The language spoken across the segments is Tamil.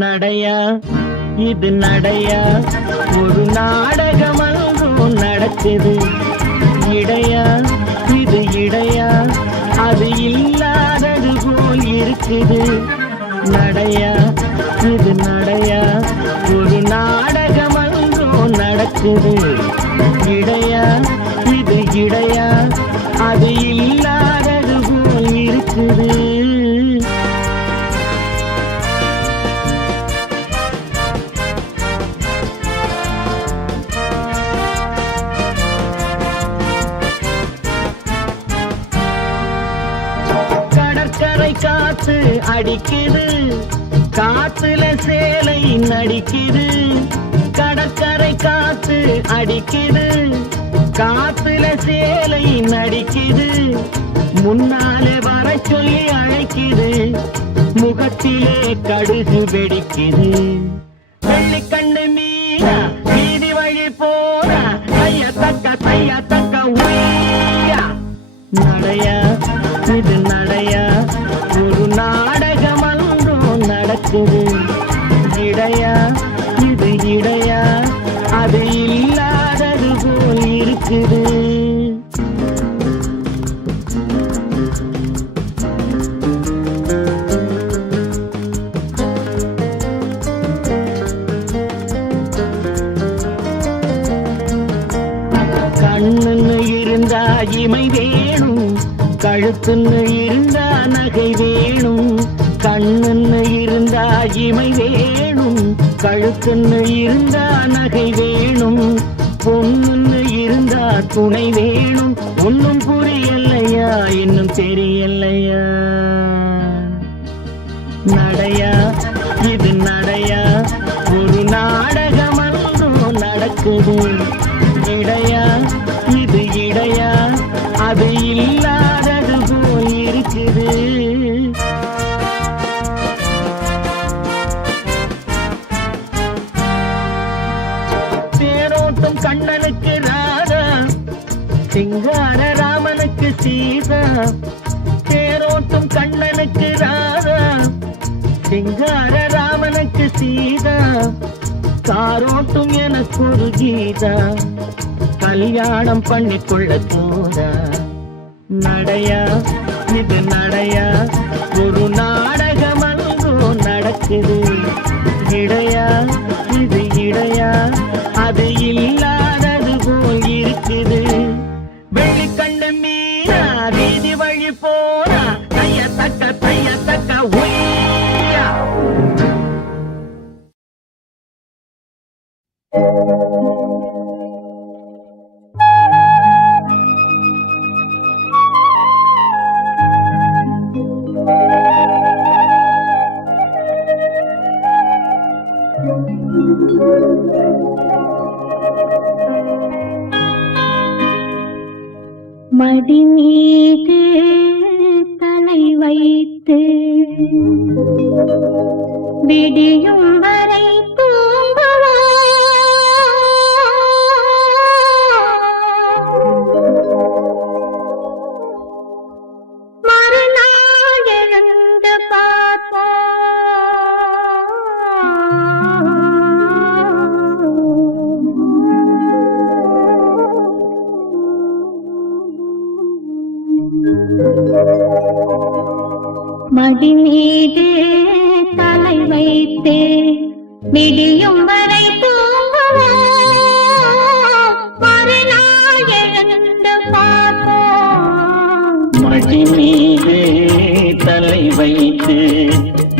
நடையா இது நடையா, ஒரு நாடகம் அங்கும் நடக்குது. இடையா இது இடையா, அது இல்லாதது போல் இருக்குது. நடையா இது நடையா, ஒரு நாடகம் அங்கும் நடக்குது. இடையா இது இடையா, அது இல்லாதது போல் இருக்குது. கடற்கரை காத்து அடிக்குது, காத்துல சேலை நடிக்குது. கடற்கரை காத்து அடிக்குது, காத்துல சேலை நடிக்குது. முன்னாலே வர சொல்லி அழைக்குது, முகத்திலே கடுகு வெடிக்குது. வெள்ளிக்கண்ணு மீனா வீதி வழி போனா, தைய தக்க உய்யா. நடையா இது நடையா, ஒரு நாடகம் அங்கும் நடக்குது. இடையா இது இடையா, அது இல்லாதது போல் இருக்குது. கண்ணுன்னு இருந்தா இமை வேணும், கழுத்துன்னு இருந்தா நகை வேணும். கண்ணுன்னு இருந்தா இமை வேணும், கழுத்துன்னு இருந்தா நகை வேணும். பொண்ணுன்னு இருந்தா துணை வேணும். ஒன்னும் புரியலையா, இன்னும் தெரியலையா. நடையா இது நடையா, ஒரு நாடகம் அங்கும் நடக்குது. இடையா இது இடையா, அது இல்லாதது போல் இருக்குது. தேரோட்டும் கண்ணனுக்கு ராதா, சிங்கார ராமனுக்கு சீதா. தேரோட்டும் கண்ணனுக்கு ராதா, சிங்கார ராமனுக்கு சீதா. காரோட்டும் எனக்கு ஒரு கீதா, கல்யாணம் பண்ணிக்கொள்ள தோதா. நடையா இது நடையா, ஒரு நாடகம் அங்கும் நடக்குது. இடையா இது இடையா, அது இல்லாதது போல் இருக்குது. வெள்ளிக்கண்ணு மீனா வீதி வழி போனா, தைய தக்க உய்யா. மடி மீது தலை வைத்து விடியும் வரை தூங்குவா. மறுநாள் எழுந்து பார்ப்போம், மடி மீது தலை வைத்து விடியும் வரை தூங்குவோம். மறுநாள் எழுந்து பார்ப்போம். மடி மீது தலை வைத்து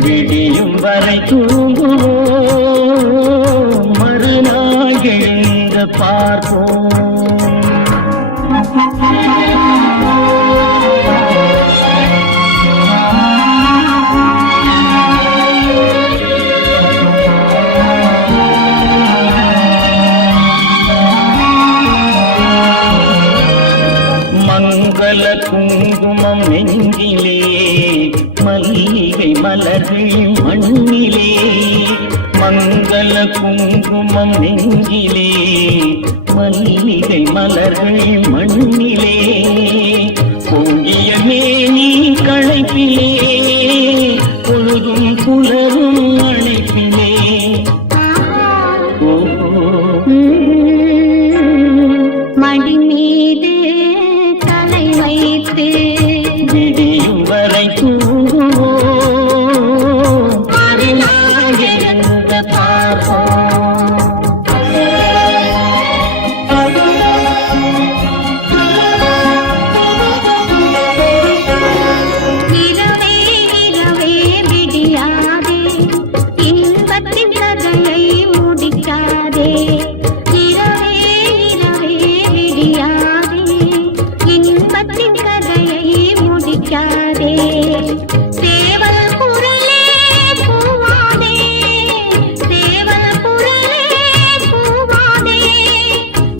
விடியும் வரை தூங்குவோம். மறுநாள் எழுந்து பார்ப்போம். மங்கள குங்குமம் நெஞ்சிலே, மல்லிகை மலர்கள் மண்ணிலே. மங்கள குங்குமம் நெஞ்சிலே, மல்லிகை மலர்கள் மண்ணிலே. பொங்கிய மேனி களைப்பிலே, வைத்து விடியும் வரை தூங்குவோம் மறுநாள் எழுந்து பார்ப்போம். இரவே இரவே விடியாதே இன்பத்தின் கதையை முடிக்காதே இரவே இரவே விடியாதே இன்பத்தின் கதையை முடிக்காதே சேவல் குரலே பூவாதே சேவல் குரலே பூவாதே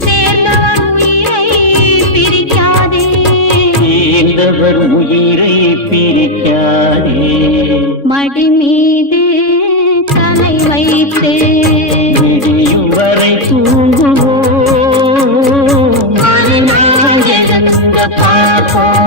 சேர்ந்தவர் உயிரை பிரிக்காதே சேர்ந்தவர் உயிரை பிரிக்காதே மடி மீது தலை வைத்து விடியும் வரை தூங்குவோம் மறுநாள் எழுந்து பார்ப்போம்.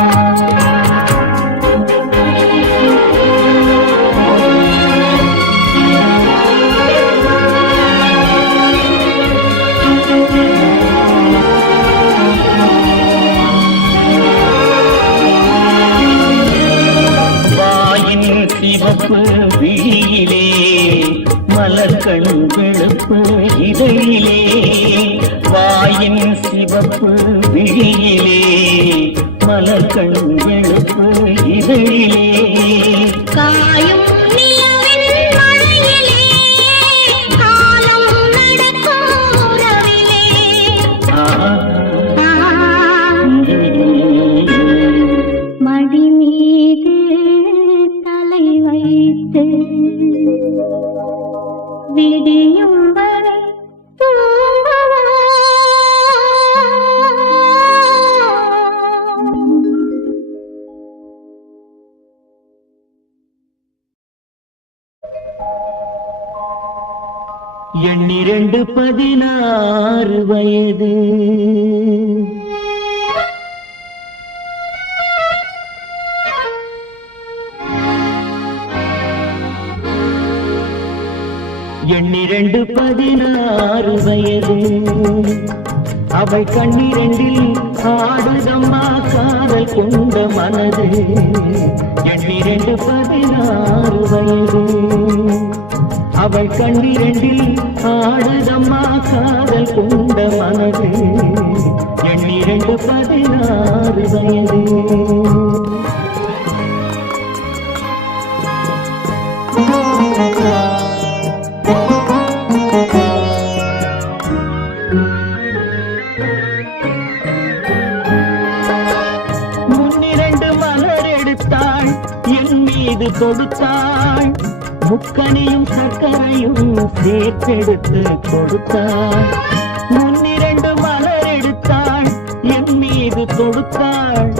வாயின் சிவப்பு விழியிலே மலர்கண் வெளுப்பு இதழிலே வாயின் சிவப்பு விழியிலே மலர்கண் வெளுப்பு இதழிலே காயும் நிலவின் மழையிலே காலம் நடக்கும் உறவிலே மடி மீது தலை வைத்து விடியும் வரை தூங்குவோம். எண்ணிரண்டு 16 வயது எண்ணிரண்டு 16 வயது அவள் கண்ணிரண்டில் ஆடுதம்மா காதல் கொண்ட மனது எண்ணிரண்டு 16 வயது அவள் கண்ணிரண்டில் ஆடுதம்மா காதல் கொண்ட மனது எண்ணிரண்டு 16 வயது முன்னிரண்டு மலர் எடுத்தாள் என் மீது கொடுத்தாள் முக்கனியும் சர்க்கரையும் சேர்த்தெடுத்து கொடுத்தாள் முன்னிரண்டு மலர் எடுத்தாள் என் மீது கொடுத்தாள்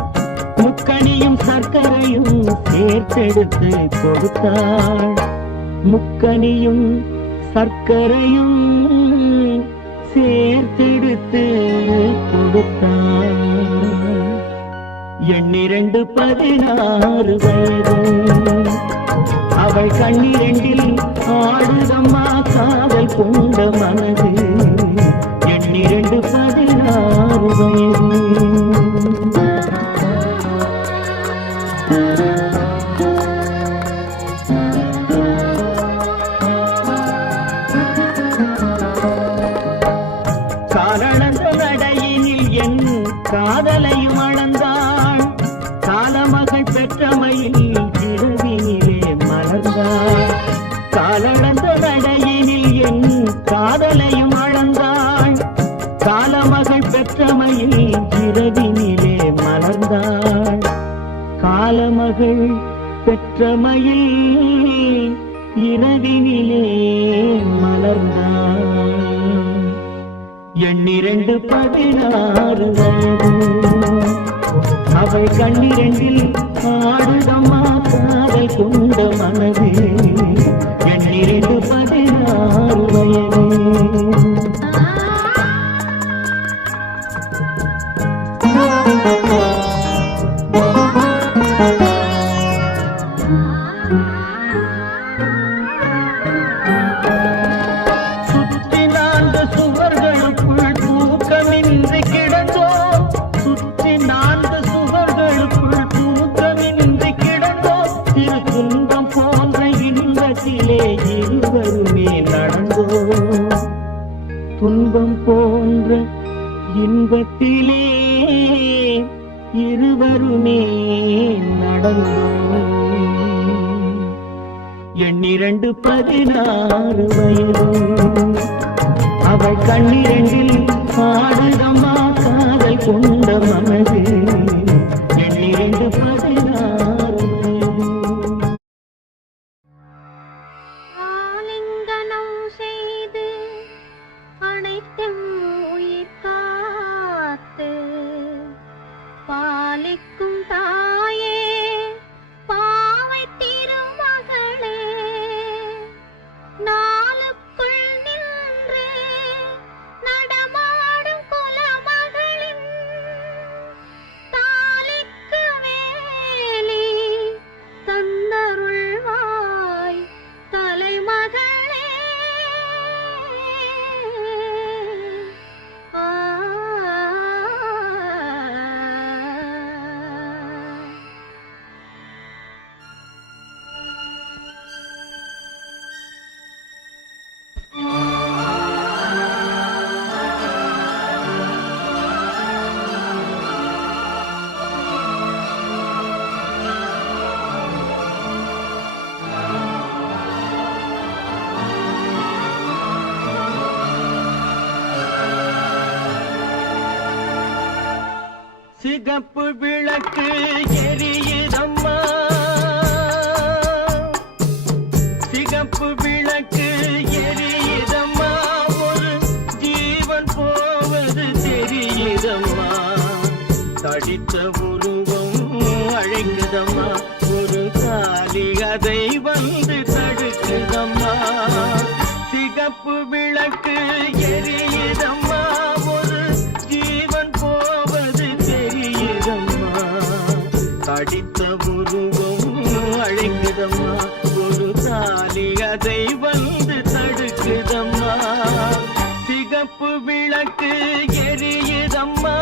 முக்கனியும் சர்க்கரையும் சேர்த்தெடுத்து கொடுத்தாள் முக்கனியும் சர்க்கரையும் சேர்த்தெடுத்து கொடுத்தாள் எண்ணிரண்டு 16 வயது அவள் கண்ணிரண்டில் ஆடுதம்மா காதல் கொண்ட மனது எண்ணிரண்டு 16 வயது காலளந்த நடையினில் என் காதலையும் அளந்தாள் காலமகள் பெற்றமையில் இரவினிலே மலர்ந்தாள் காலளந்த நடையினில் என் காதலையும் அளந்தாள் காலமகள் பெற்றமையில் இரவினிலே மலர்ந்தாள் காலமகள் பெற்றமையில் இரவினிலே மலர்ந்தாள் எண்ணிரண்டு 16 வயது அவள் கண்ணிரண்டில் ஆடுதம்மா காதல் கொண்ட மனது எண்ணிரண்டு 16 வயது சுற்றி 4 சுவர்களுக்குள் முன்னே நடந்தோம். 12 16 வயது அவள் கண்ணிரண்டில் ஆடுதம்மா காதல் கொண்ட மனது. 12 16 ஆலிங்கனம் செய்து அனைத்தும் உயிர் காத்து பாலிக்கும் தாயே பாவை திருமகளே நாளுக்குள் நின்று நடமாடும் குலமகளின் தாலிக்கு வேலி தந்தருள்வாய் தலைமகளே. ஆ சிகப்பு விளக்கு எரியுதம்மா, சிகப்பு விளக்கு எரியுதம்மா, ஒரு ஜீவன் போவது தெரியுதம்மா. தடித்த உருவம் அழைக்குதம்மா, ஒரு காலி அதை வந்து தடுக்குதம்மா. சிகப்பு விளக்கு எரியுதம்மா, ஒரு ஜீவன் போவது தெரியுதம்மா. தடித்த உருவம் அழைக்குதம்மா, ஒரு காலி அதை வந்து தடுக்குதம்மா. சிகப்பு விளக்கு எரியுதம்மா.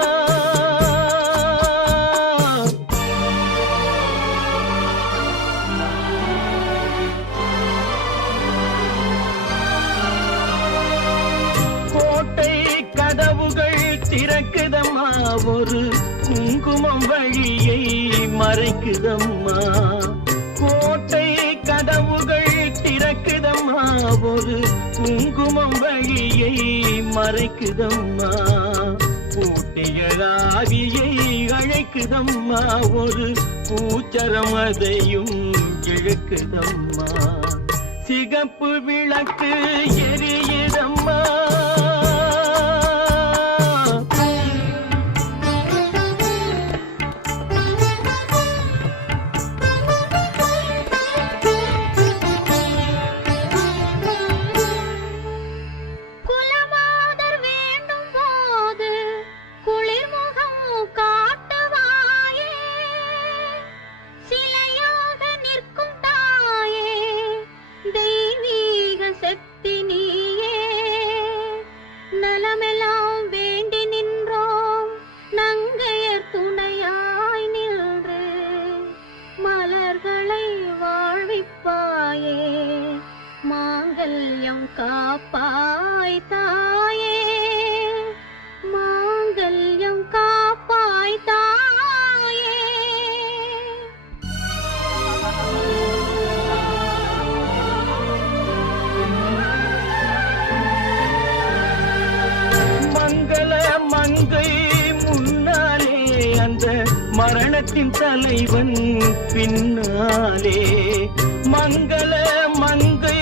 கோட்டை கதவுகள் திறக்குதம்மா, ஒரு குங்குமம் வழியை மறைக்குதம்மா. கோட்டை கதவுகள் திறக்குதம்மா, ஒரு குங்குமம் வழியை மறைக்குதம்மா. பூட்டிய ஆவியை அழைக்குதம்மா, ஒரு பூச்சரம் அதையும் இழுக்குதம்மா. சிகப்பு விளக்கு எரியுதம்மா. குலமாதர் வேண்டும் போது குளிர்முகம் காட்டுவாயே, சிலையாக நிற்கும் தாயே தெய்வீக சக்தி நீயே. நலமெல்லாம் வேண்டி நின்றோம் நங்கையர் துணையாய் நின்று, மலர்களை வாழ்விப்பாயே மாங்கல்யம் காப்பாய் தாயே, மாங்கல்யம் காப்பாய் தாயே. மங்கள மங்கை முன்னாலே, அந்த மரணத்தின் தலைவன் பின்னாலே. மங்கள மங்கை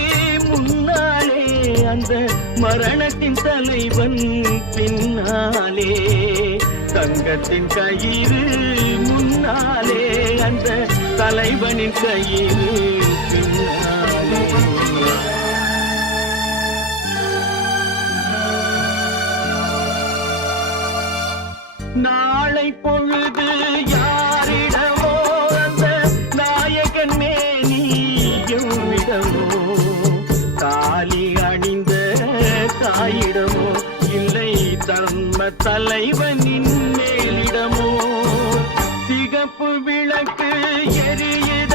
முன்னாலே, அந்த மரணத்தின் தலைவன் பின்னாலே. தங்கத்தின் கயிறு முன்னாலே, அந்த தலைவனின் கயிறு பின்னாலே. நாளை பொழுது யாரிடமோ, அந்த நாயகன் மேனியமிடமோ, தாலி அணிந்த தாயிடமோ, இல்லை தர்ம தலைவனின் மேலிடமோ. சிகப்பு விளக்கு எரியுது